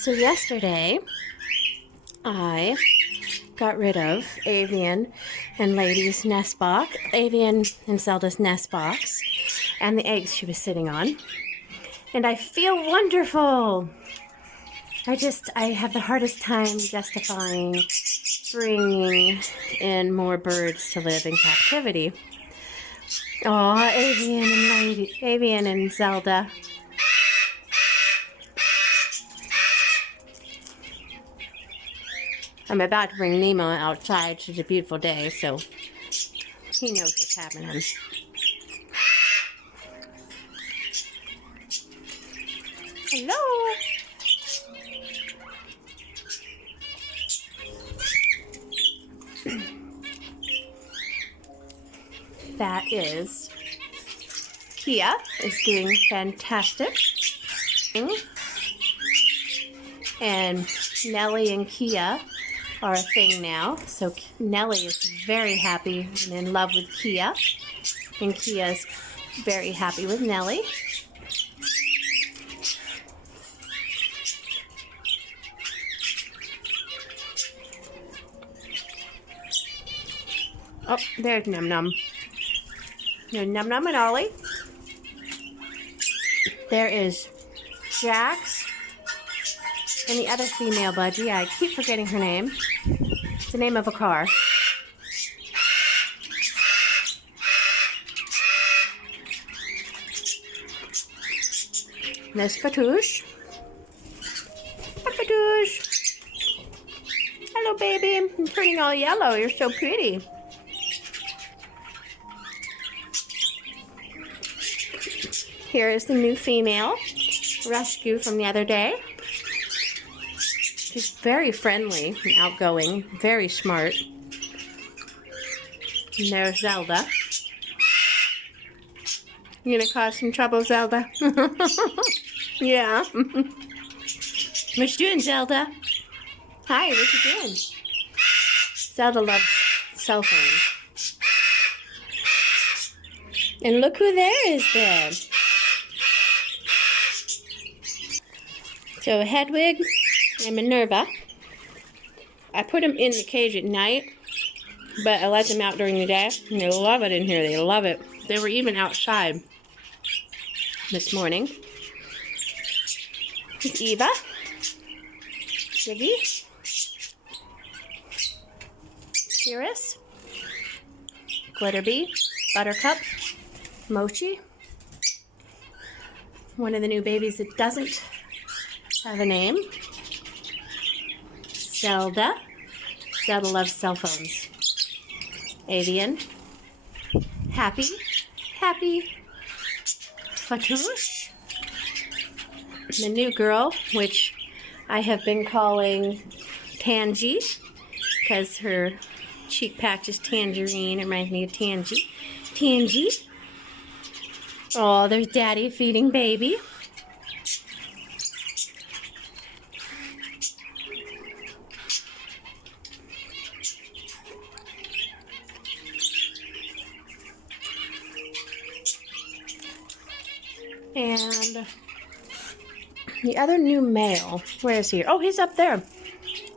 So yesterday, I got rid of Avian and Lady's nest box, Avian and Zelda's nest box, and the eggs she was sitting on. And I feel wonderful. I have the hardest time justifying bringing in more birds to live in captivity. Aw, Avian and Zelda. I'm about to bring Nemo outside. It's a beautiful day, so he knows what's happening. Hello! That is Kia is doing fantastic. And Nellie and Kia are a thing now. So Nellie is very happy and in love with Kia. And Kia is very happy with Nellie. Oh, there's Num Num. There's Num Num and Ollie. There is Jax and the other female budgie. I keep forgetting her name. It's the name of a car. There's Fatouche. Hi, Fatouche. Hello, baby. I'm turning all yellow. You're so pretty. Here is the new female rescue from the other day. She's very friendly and outgoing, very smart. And there's Zelda. You gonna cause some trouble, Zelda? Yeah. What you doing, Zelda? Hi, what you doing? Zelda loves cell phones. And look who there is there. So Hedwig and Minerva, I put them in the cage at night, but I let them out during the day, and they love it in here. They love it. They were even outside this morning. It's Eva, Ziggy, Cirrus, Glitterbee, Buttercup, Mochi, one of the new babies that doesn't have a name, Zelda. Zelda loves cell phones. Avian. Happy. Fatouche. The new girl, which I have been calling Tangy, because her cheek patch is tangerine. It reminds me of Tangy. Oh, there's Daddy feeding baby. And the other new male, where is he? Oh, he's up there.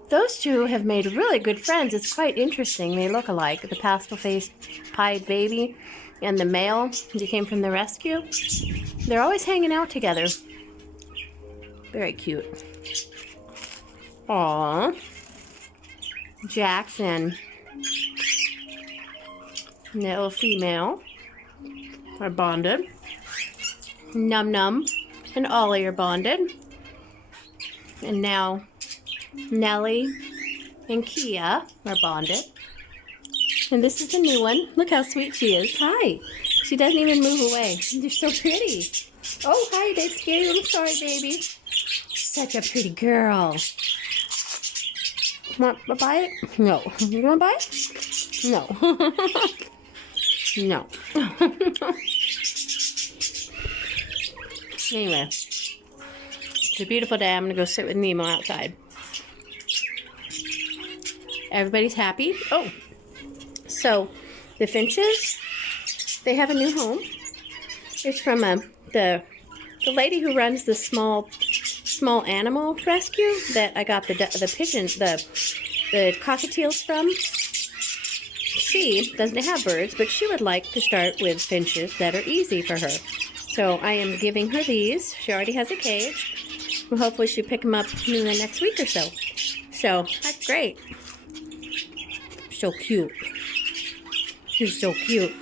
Those two have made really good friends. It's quite interesting. They look alike. The pastel-faced pied baby and the male that came from the rescue. They're always hanging out together. Very cute. Aww. Jackson, the little female, are bonded. Num Num and Ollie are bonded. And now Nellie and Kia are bonded. And this is the new one. Look how sweet she is. Hi. She doesn't even move away. You're so pretty. Oh, hi. Did I scare you? I'm sorry, baby. Such a pretty girl. Want to buy it? No. You want to buy it? No. No. Anyway, it's a beautiful day. I'm going to go sit with Nemo outside. Everybody's happy. Oh, so the finches, they have a new home. It's from the lady who runs the small small animal rescue that I got the pigeons, the cockatiels from. She doesn't have birds, but she would like to start with finches that are easy for her. So I am giving her these. She already has a cage. Well, hopefully she'll pick them up in the next week or so. So that's great. So cute. He's so cute.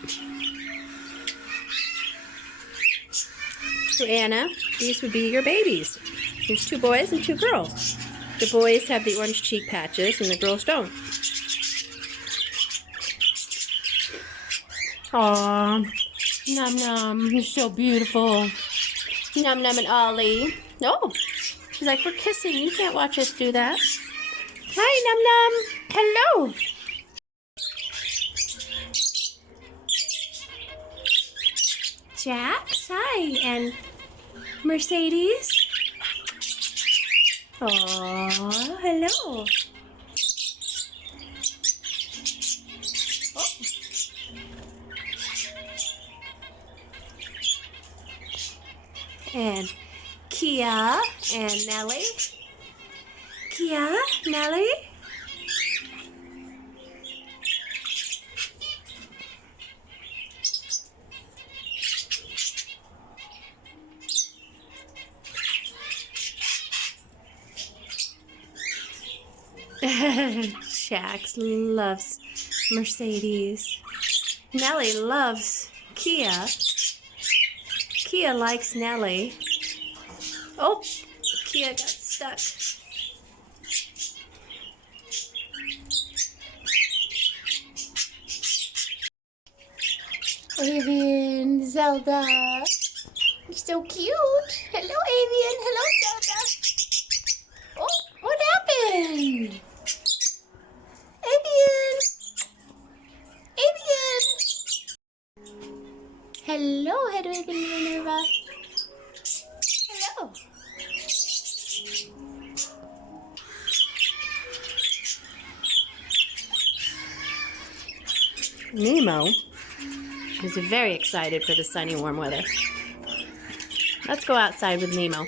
So Anna, these would be your babies. There's 2 boys and 2 girls. The boys have the orange cheek patches and the girls don't. Aww. Num Num, you're so beautiful. Num Num and Ollie. Oh, she's like, we're kissing. You can't watch us do that. Hi, Num Num. Hello. Jax, hi, and Mercedes. Aww, hello. Oh. And Kia and Nellie. Kia, Nellie. Jax loves Mercedes. Nellie loves Kia. Kia likes Nellie. Oh, Kia got stuck. Avian, Zelda. You're so cute. Hello, Avian. Hello, Zelda. Oh, what happened? Avian. Avian. Hello, Hedwig and Minerva. Hello. Nemo is very excited for the sunny, warm weather. Let's go outside with Nemo.